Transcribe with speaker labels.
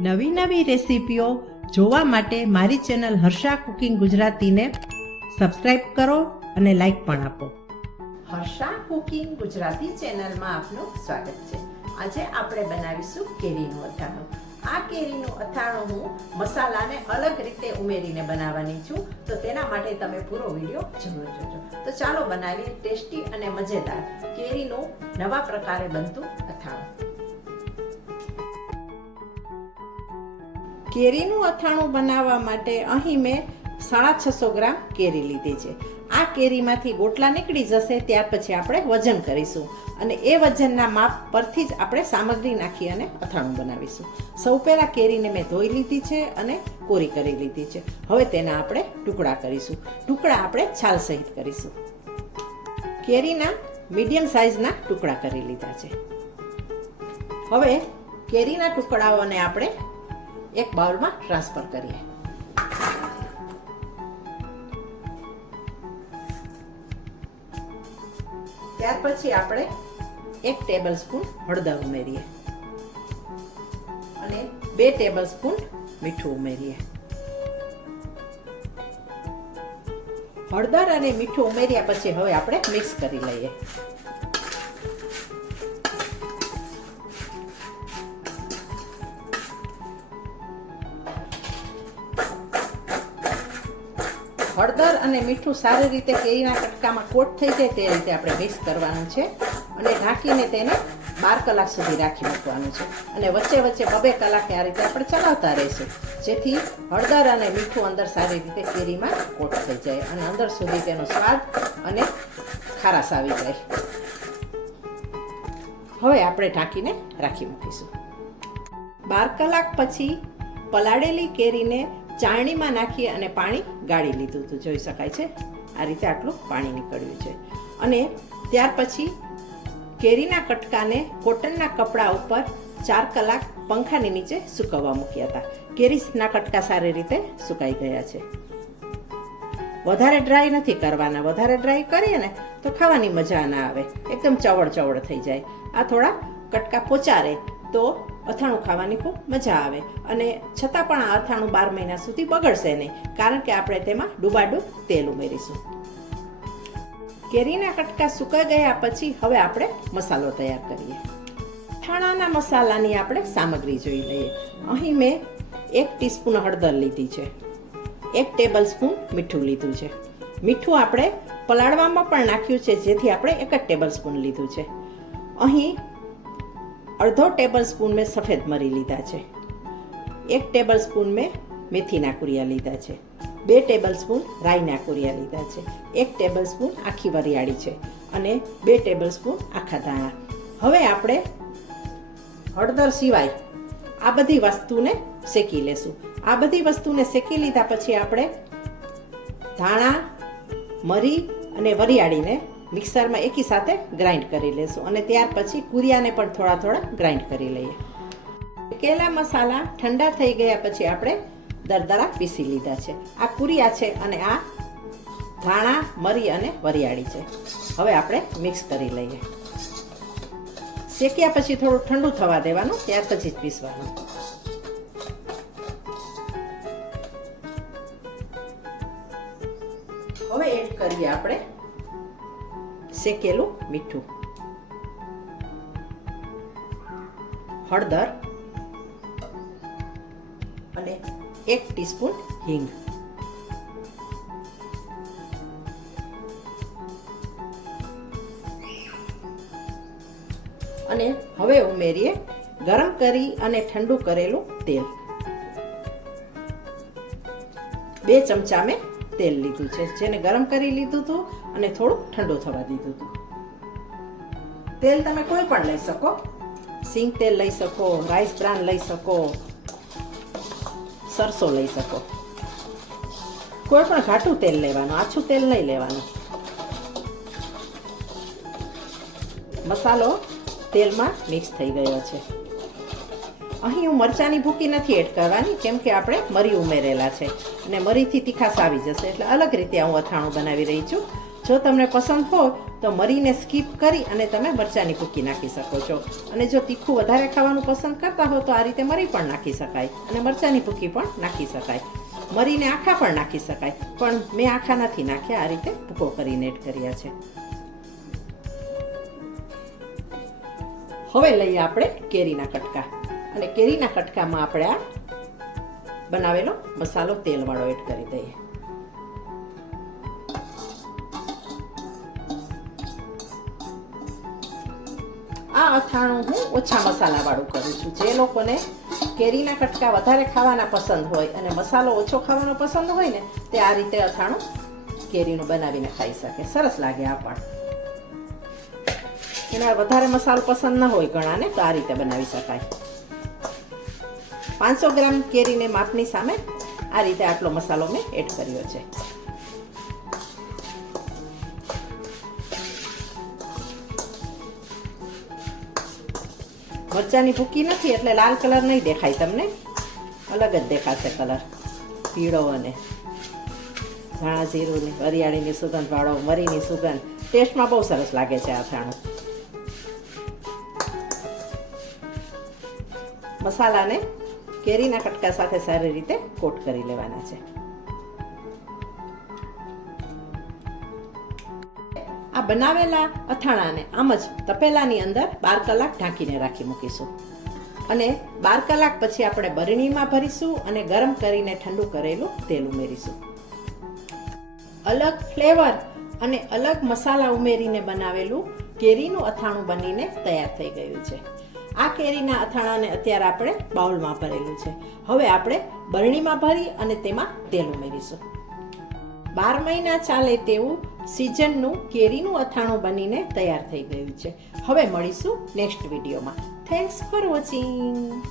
Speaker 1: નવી નવી રેસીપીઓ જોવા માટે મારી ચેનલ હર્ષા કુકિંગ ગુજરાતીને સબસ્ક્રાઇબ કરો અને લાઈક પણ આપો. હર્ષા કુકિંગ ગુજરાતી ચેનલમાં આપનું સ્વાગત છે. આજે આપણે બનાવીશું કેરીનું અથાણું. આ કેરીનું અથાણું હું મસાલાને અલગ રીતે ઉમેરીને બનાવવાની છું. તો તેના માટે તમે પૂરો વીડિયો જરૂર જોજો. તો ચાલો બનાવીએ ટેસ્ટી અને મજેદાર કેરીનું નવા પ્રકારે બનતું અથાણું. કેરીનું અથાણું બનાવવા માટે અહીં મેં સાડા છસો ગ્રામ કેરી લીધી છે. આ કેરીમાંથી ગોટલા નીકળી જશે ત્યાર પછી આપણે વજન કરીશું અને એ વજનના માપ પરથી જ આપણે સામગ્રી નાખી અને અથાણું બનાવીશું. સૌ પહેલાં કેરીને મેં ધોઈ લીધી છે અને કોરી કરી લીધી છે. હવે તેના આપણે ટુકડા કરીશું. ટુકડા આપણે છાલ સહિત કરીશું. કેરીના મીડિયમ સાઇઝના ટુકડા કરી લીધા છે. હવે કેરીના ટુકડાઓને આપણે એક બાઉલમાં ટ્રાન્સફર કરીએ. ત્યાર પછી આપણે એક ટેબલ સ્પૂન હળદર ઉમેરીએ અને બે ટેબલ સ્પૂન મીઠું ઉમેરીએ. હળદર અને મીઠું ઉમેર્યા પછી હવે આપણે મિક્સ કરી લઈએ. હળદર અને મીઠું સારી રીતે કેરીના કટકામાં કોટ થઈ જાય તે રીતે આપણે મિક્સ કરવાનું છે. અને ઢાંકીને તેને બાર કલાક સુધી રાખી મૂકવાનું છે. અને વચ્ચે વચ્ચે બબે કલાકે આ રીતે આપણે ચલાવતા રહીશું. જેથી હળદર અને મીઠું અંદર સારી રીતે કેરીમાં કોટ થઈ જાય અને અંદર સુધી તેનો સ્વાદ અને ખારાશ આવી જાય. હવે આપણે ઢાંકીને રાખી મૂકીશું. બાર કલાક પછી પલાળેલી કેરીને ચાળણીમાં નાખી અને પાણી ગાળી લીધું હતું. જોઈ શકાય છે? આ રીતે આટલું પાણી નીકળ્યું છે. અને ત્યાર પછી કેરીના કટકાને કોટનના કપડા ઉપર ચાર કલાક પંખાની નીચે સુકવવા મૂક્યા હતા. કેરીના કટકા સારી રીતે સુકાઈ ગયા છે. વધારે ડ્રાય નથી કરવાના. વધારે ડ્રાય કરીએ ને તો ખાવાની મજા ના આવે. એકદમ ચવડ ચવડ થઈ જાય. આ થોડા કટકા પોચારે તો અથાણું ખાવાની ખૂબ મજા આવે. અને છતાં પણ આ અથાણું બાર મહિના સુધી બગડશે નહીં. કારણ કે આપણે તેમાં ડૂબાડૂબ તેલ ઉમેરીશું. કેરીના કટકા સુકાઈ ગયા પછી હવે આપણે મસાલો તૈયાર કરીએ. અથાણાના મસાલાની આપણે સામગ્રી જોઈ લઈએ. અહીં મેં એક ટીસ્પૂન હળદર લીધી છે. એક ટેબલ સ્પૂન મીઠું લીધું છે. મીઠું આપણે પલાળવામાં પણ નાખ્યું છે, જેથી આપણે એક જ ટેબલ સ્પૂન લીધું છે. અહીં અડધો ટેબલ સ્પૂન મેં સફેદ મરી લીધા છે. એક ટેબલ સ્પૂન મેં મેથીના કુરિયા લીધા છે. બે ટેબલ સ્પૂન રાઈના કુરિયા લીધા છે. એક ટેબલ સ્પૂન આખી વરિયાળી છે અને બે ટેબલ સ્પૂન આખા ધાણા. હવે આપણે હળદર સિવાય આ બધી વસ્તુને શેકી લેશું. આ બધી વસ્તુને શેકી લીધા પછી આપણે ધાણા, મરી અને વરિયાળીને મિક્સરમાં એકી સાથે ગ્રાઇન્ડ કરી લેશું અને ત્યાર પછી કુરિયાને પણ થોડા થોડા ગ્રાઇન્ડ કરી લઈએ. કેલા મસાલા ઠંડા થઈ ગયા પછી આપણે દરદરા પીસી લીધા છે. આ કુરિયા છે અને આ ધાણા, મરી અને વરિયાળી છે. હવે આપણે મિક્સ કરી લઈએ. શેક્યા પછી થોડું ઠંડુ થવા દેવાનું, ત્યાર પછી જ પીસવાનું. હવે એડ કરીએ આપણે શેકેલું મીઠું. હળદર અને એક ટીસ્પૂન હિંગ. અને હવે ઉમેરીએ ગરમ કરી અને ઠંડુ કરેલું તેલ. બે ચમચા મેં તેલ લીધું છે. જેને ગરમ કરી લીધું હતું અને થોડું ઠંડુ થવા દીધું હતું. તેલ તમે કોઈ પણ લઈ શકો. સિંગ તેલ લઈ શકો રાઈસ બ્રાન લઈ શકો, સરસો લઈ શકો. કોઈ પણ ઘાટું તેલ લેવાનું, આછું તેલ નહીં લેવાનું. મસાલો તેલમાં મિક્સ થઈ ગયો છે. અહીં હું મરચાંની ભૂકી નથી એડ કરવાની, કેમ કે આપણે મરી ઉમેરેલા છે. અને મરીથી તીખાશ આવી જશે, એટલે અલગ રીતે હું અથાણું બનાવી રહી છું. જો તમને પસંદ હોય તો મરીને સ્કીપ કરી અને તમે મરચાંની ભૂકી નાખી શકો છો. અને જો તીખું વધારે ખાવાનું પસંદ કરતા હો તો આ રીતે મરી પણ નાખી શકાય અને મરચાંની ભૂકી પણ નાખી શકાય. મરીને આખા પણ નાખી શકાય, પણ મેં આખા નથી નાખ્યા, આ રીતે ભૂકો કરીને એડ કર્યા છે. હવે લઈએ આપણે કેરીના કટકા. અને કેરીના કટકામાં આપણે આ બનાવેલો મસાલો તેલવાળો એડ કરી દઈએ. આ અથાણું હું ઓછા મસાલાવાળું કરું છું. જે લોકોને કેરીના કટકા વધારે ખાવાના પસંદ હોય અને મસાલો ઓછો ખાવાનો પસંદ હોય ને, તે આ રીતે અથાણું કેરીનું બનાવીને ખાઈ શકે. સરસ લાગે આ પણ. એના વધારે મસાલો પસંદ ન હોય ઘણાને તો આ રીતે બનાવી શકાય. પાંચસો ગ્રામ કેરીને માપની સામે આ રીતે આટલો મસાલો મેં એડ કર્યો છે. મરચાંની ભૂકી નથી એટલે લાલ કલર નહીં દેખાય તમને. અલગ જ દેખાશે કલર. પીળો અને ધાણા જીરુંની, વરિયાળીની સુગંધ, વાળો મરીની સુગંધ. ટેસ્ટમાં બહુ સરસ લાગે છે આ અથાણું મસાલાને કેરીના કટકા સાથે સારી રીતે કોટ કરી લેવાના છે. આ બનાવેલા અથાણાને આમ જ તપેલાની અંદર બાર કલાક ઢાંકીને રાખી મૂકીશું. અને બાર કલાક પછી આપણે બરણીમાં ભરીશું અને ગરમ કરીને ઠંડુ કરેલું તેલ ઉમેરીશું. અલગ ફ્લેવર અને અલગ મસાલા ઉમેરીને બનાવેલું કેરીનું અથાણું બનીને તૈયાર થઈ ગયું છે. આ કેરીના અથાણાને અત્યારે આપણે બાઉલમાં ભરેલું છે. હવે આપણે બરણીમાં ભરી અને તેમાં તેલ ઉમેરીશું. બાર મહિના ચાલે તેવું સિઝનનું કેરીનું અથાણું બનીને તૈયાર થઈ ગયું છે. હવે મળીશું નેક્સ્ટ વિડીયોમાં. Thanks for watching